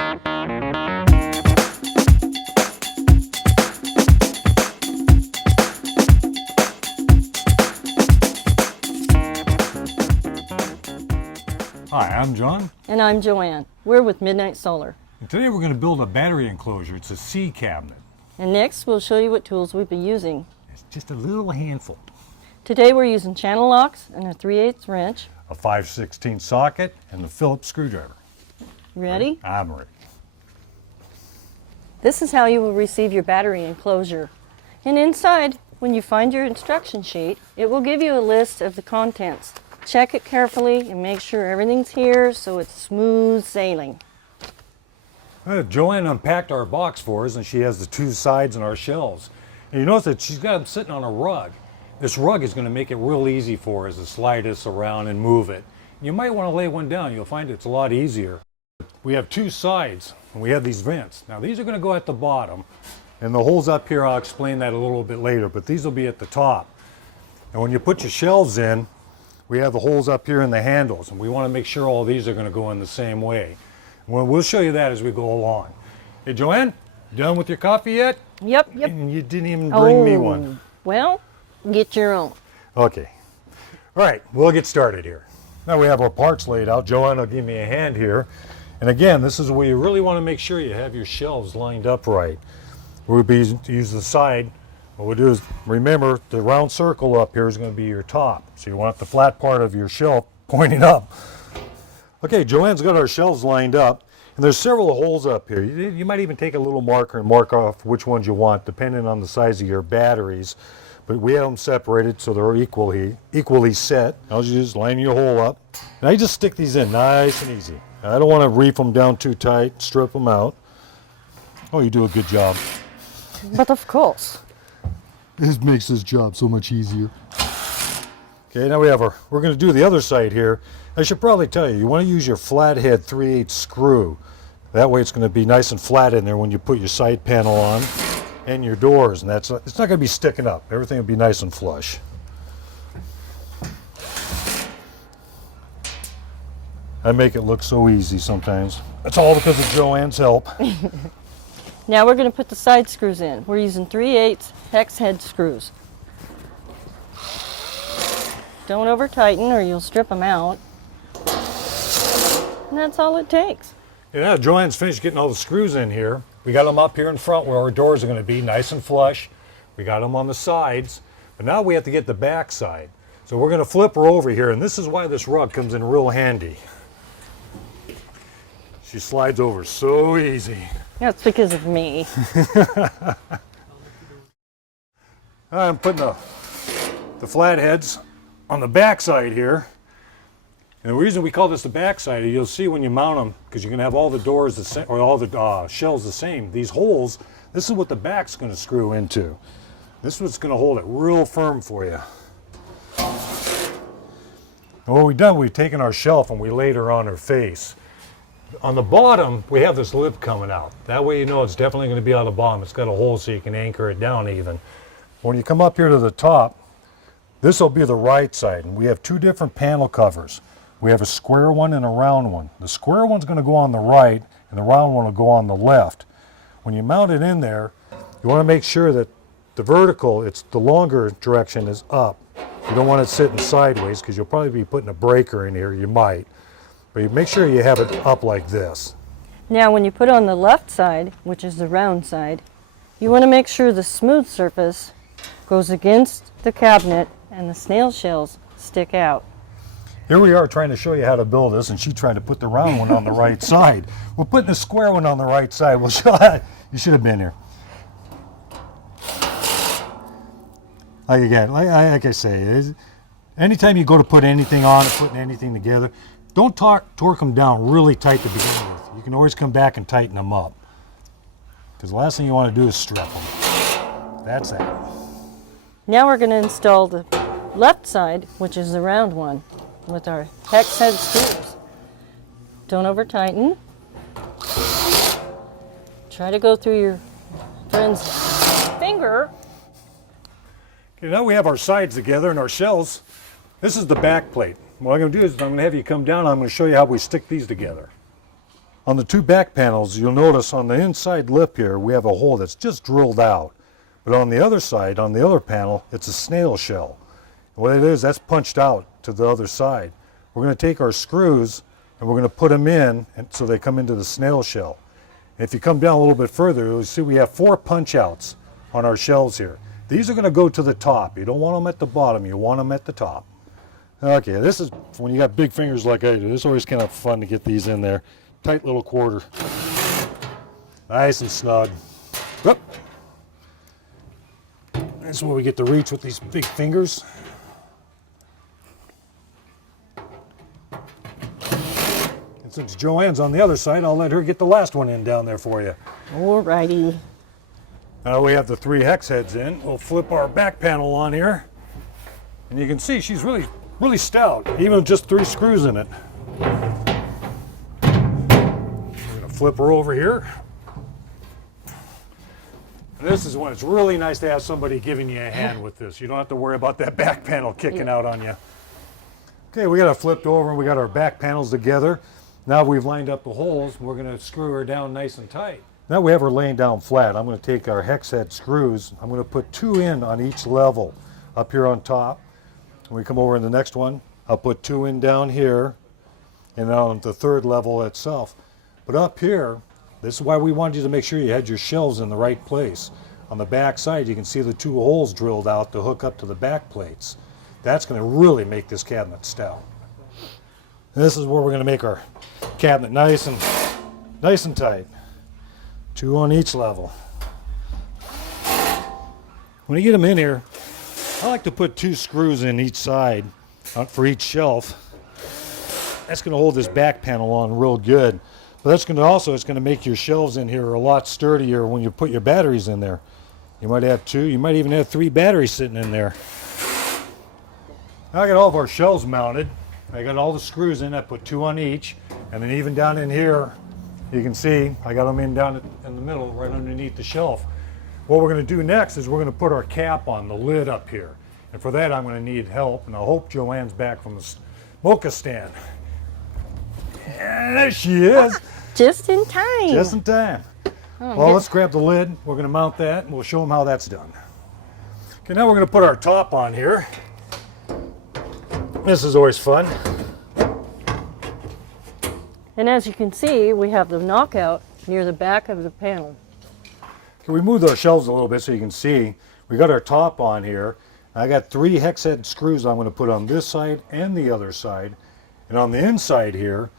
Hi, I'm John. And I'm Joanne. We're with MidNite Solar. And today we're going to build a battery enclosure. It's a C cabinet. And next we'll show you what tools we've been using. It's just a little handful. Today we're using channel locks and a 3/8 wrench. A 5/16 socket and the Phillips screwdriver. Ready? I'm ready. This is how you will receive your battery enclosure. And inside, when you find your instruction sheet, it will give you a list of the contents. Check it carefully and make sure everything's here so it's smooth sailing. Joanne unpacked our box for us, and she has the two sides and our shelves. And you notice that she's got them sitting on a rug. This rug is going to make it real easy for us to slide this around and move it. You might want to lay one down. You'll find it's a lot easier. We have two sides, and we have these vents. Now these are going to go at the bottom, and the holes up here, I'll explain that a little bit later, but these will be at the top. And when you put your shelves in, we have the holes up here in the handles, and we want to make sure all these are going to go in the same way. Well, we'll show you that as we go along. Hey, Joanne, done with your coffee yet? Yep. And you didn't even bring me one. Well, get your own. Okay. All right, we'll get started here. Now we have our parts laid out. Joanne will give me a hand here. And again, this is where you really want to make sure you have your shelves lined up right. We'll use the side. What we'll do is, remember, the round circle up here is going to be your top. So you want the flat part of your shelf pointing up. Okay, Joanne's got our shelves lined up, and there's several holes up here. You might even take a little marker and mark off which ones you want, depending on the size of your batteries. But we have them separated so they're equally set. Now you just line your hole up. And I just stick these in nice and easy. I don't want to reef them down too tight, strip them out. Oh, you do a good job. But of course. This makes this job so much easier. Okay, now we're going to do the other side here. I should probably tell you want to use your flathead 3/8 screw. That way it's going to be nice and flat in there when you put your side panel on and your doors. And it's not going to be sticking up. Everything will be nice and flush. I make it look so easy sometimes. That's all because of Joanne's help. Now we're going to put the side screws in. We're using 3/8 hex head screws. Don't over tighten or you'll strip them out. And that's all it takes. Yeah, Joanne's finished getting all the screws in here. We got them up here in front where our doors are going to be nice and flush. We got them on the sides, but now we have to get the back side. So we're going to flip her over here, and this is why this rug comes in real handy. She slides over so easy. That's because of me. I'm putting the flatheads on the back side here. And the reason we call this the back side, you'll see when you mount them, because you're going to have all the doors the same, or all the shelves the same. These holes, this is what the back's going to screw into. This is what's going to hold it real firm for you. And what we've done, we've taken our shelf and we laid her on her face. On the bottom, we have this lip coming out. That way you know it's definitely going to be on the bottom. It's got a hole so you can anchor it down even. When you come up here to the top, this will be the right side, and we have two different panel covers. We have a square one and a round one. The square one's going to go on the right, and the round one will go on the left. When you mount it in there, you want to make sure that the vertical, it's the longer direction, is up. You don't want it sitting sideways because you'll probably be putting a breaker in here. You might. But you make sure you have it up like this. Now when you put on the left side, which is the round side, you want to make sure the smooth surface goes against the cabinet and the snail shells stick out. Here we are trying to show you how to build this, and she tried to put the round one on the right side. We're putting the square one on the right side. We'll show you. You should have been here. Like I say, anytime you go to put anything on or putting anything together, don't torque them down really tight to begin with. You can always come back and tighten them up. Because the last thing you want to do is strip them. That's that. Now we're going to install the left side, which is the round one, with our hex head screws. Don't over tighten. Try to go through your friend's finger. Okay, now we have our sides together and our shells. This is the back plate. What I'm going to do is I'm going to have you come down and I'm going to show you how we stick these together. On the two back panels, you'll notice on the inside lip here, we have a hole that's just drilled out. But on the other side, on the other panel, it's a snail shell. And what it is, that's punched out to the other side. We're going to take our screws and we're going to put them in and so they come into the snail shell. And if you come down a little bit further, you'll see we have 4 punch outs on our shells here. These are going to go to the top. You don't want them at the bottom, you want them at the top. Okay, this is when you got big fingers like I do. This is always kind of fun to get these in there. Tight little quarter. Nice and snug. Whoop. That's where we get to reach with these big fingers. And since Joanne's on the other side, I'll let her get the last one in down there for you. Alrighty. Now we have the 3 hex heads in. We'll flip our back panel on here. And you can see she's really stout, even with just 3 screws in it. We're going to flip her over here. And this is when it's really nice to have somebody giving you a hand with this. You don't have to worry about that back panel kicking out on you. Okay, we got it flipped over and we got our back panels together. Now we've lined up the holes. We're going to screw her down nice and tight. Now we have her laying down flat. I'm going to take our hex head screws. I'm going to put 2 in on each level up here on top. When we come over in the next one, I'll put 2 in down here and on the 3rd level itself. But up here, this is why we wanted you to make sure you had your shelves in the right place. On the back side, you can see the 2 holes drilled out to hook up to the back plates. That's going to really make this cabinet stout. And this is where we're going to make our cabinet nice and tight. 2 on each level. When you get them in here, I like to put 2 screws in each side for each shelf. That's going to hold this back panel on real good. But that's going to also, it's going to make your shelves in here a lot sturdier when you put your batteries in there. You might have 2, you might even have 3 batteries sitting in there. Now I got all of our shelves mounted. I got all the screws in, I put 2 on each. And then even down in here, you can see I got them in down in the middle, right underneath the shelf. What we're going to do next is we're going to put our cap on, the lid up here. And for that I'm going to need help, and I hope Joanne's back from the mocha stand. And there she is. Just in time. Just in time. Well, let's grab the lid. We're going to mount that, and we'll show them how that's done. Okay, now we're going to put our top on here. This is always fun. And as you can see, we have the knockout near the back of the panel. Okay, we moved our shelves a little bit so you can see. We got our top on here. I got 3 hex head screws I'm going to put on this side and the other side. And on the inside here,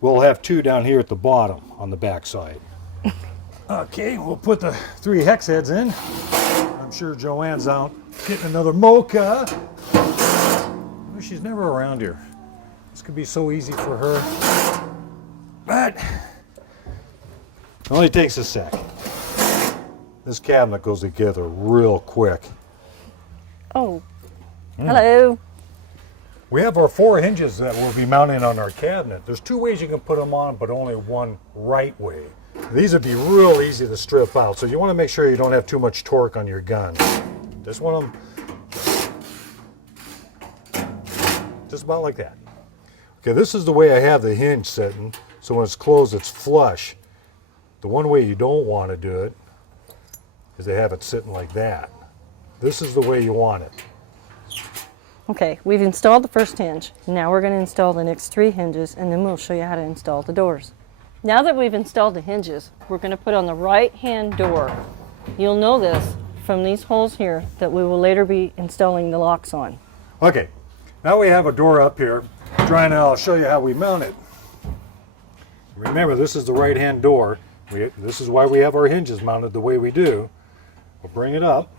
we'll have 2 down here at the bottom on the back side. Okay, we'll put the 3 hex heads in. I'm sure Joanne's out getting another mocha. She's never around here. This could be so easy for her. But it only takes a sec. This cabinet goes together real quick. Oh, hello. We have our 4 hinges that will be mounted on our cabinet. There's 2 ways you can put them on, but only one right way. These would be real easy to strip out, so you want to make sure you don't have too much torque on your gun. Just want them just about like that. Okay, this is the way I have the hinge sitting, so when it's closed, it's flush. The one way you don't want to do it is to have it sitting like that. This is the way you want it. Okay, we've installed the first hinge. Now we're going to install the next 3 hinges, and then we'll show you how to install the doors. Now that we've installed the hinges, we're going to put on the right-hand door. You'll know this from these holes here that we will later be installing the locks on. Okay, now we have a door up here. I'll show you how we mount it. Remember, this is the right-hand door. This is why we have our hinges mounted the way we do. We'll bring it up,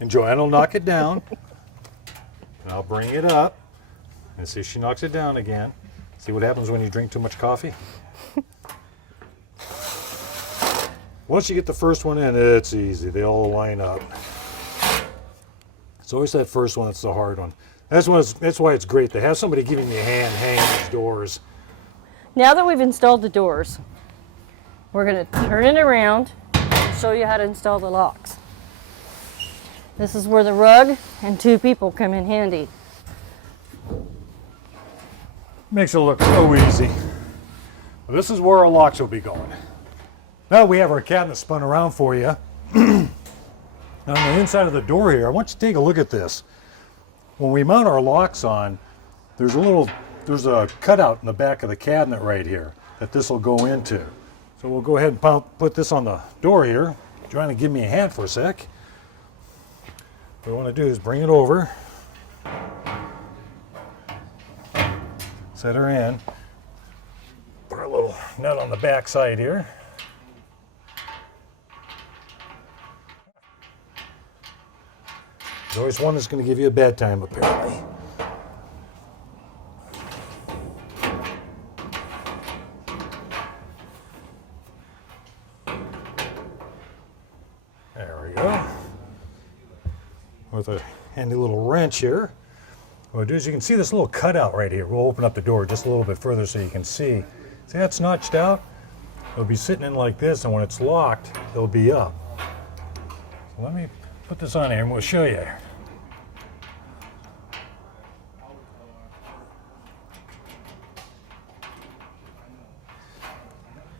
and Joanne will knock it down. And I'll bring it up, and see if she knocks it down again. See what happens when you drink too much coffee? Once you get the first one in, it's easy. They all line up. It's always that first one that's the hard one. That's why it's great to have somebody giving you a hand hanging these doors. Now that we've installed the doors, we're going to turn it around and show you how to install the locks. This is where the rug and 2 people come in handy. Makes it look so easy. So this is where our locks will be going. Now we have our cabinet spun around for you. On the inside of the door here, I want you to take a look at this. When we mount our locks on, there's a cutout in the back of the cabinet right here that this will go into. So we'll go ahead and put this on the door here. Trying to give me a hand for a sec. What we want to do is bring it over, set her in, put our little nut on the back side here. There's always one that's going to give you a bad time, apparently. There we go. With a handy little wrench here. What we'll do is you can see this little cutout right here. We'll open up the door just a little bit further so you can see. See how it's notched out? It'll be sitting in like this, and when it's locked, it'll be up. So let me put this on here and we'll show you.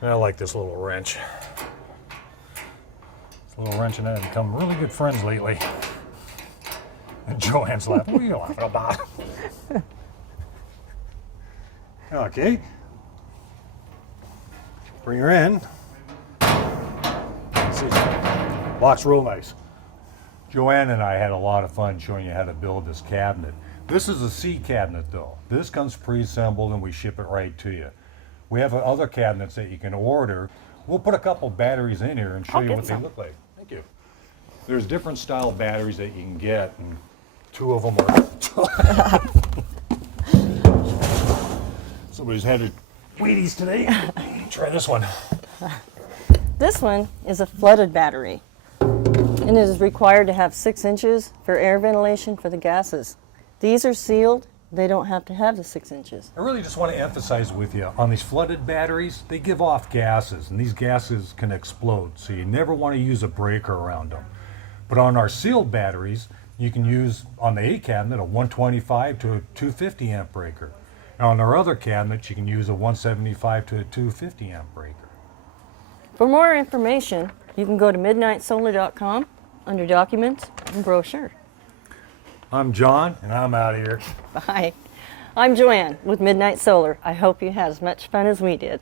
I like this little wrench. This little wrench and I have become really good friends lately. And Joanne's laughing. What are you laughing about? Okay. Bring her in. See, locks real nice. Joanne and I had a lot of fun showing you how to build this cabinet. This is a C cabinet though. This comes pre-assembled and we ship it right to you. We have other cabinets that you can order. We'll put a couple batteries in here and show you what they look like. Thank you. There's different style batteries that you can get, and two of them are. Somebody's had their Wheaties today. Try this one. This one is a flooded battery, and it is required to have 6 inches for air ventilation for the gases. These are sealed. They don't have to have the 6 inches. I really just want to emphasize with you, on these flooded batteries, they give off gases, and these gases can explode, so you never want to use a breaker around them. But on our sealed batteries, you can use, on the A cabinet, a 125 to a 250 amp breaker. And on our other cabinets, you can use a 175 to a 250 amp breaker. For more information, you can go to midnitesolar.com under Documents and Brochure. I'm John, and I'm out of here. Bye. I'm Joanne with MidNite Solar. I hope you had as much fun as we did.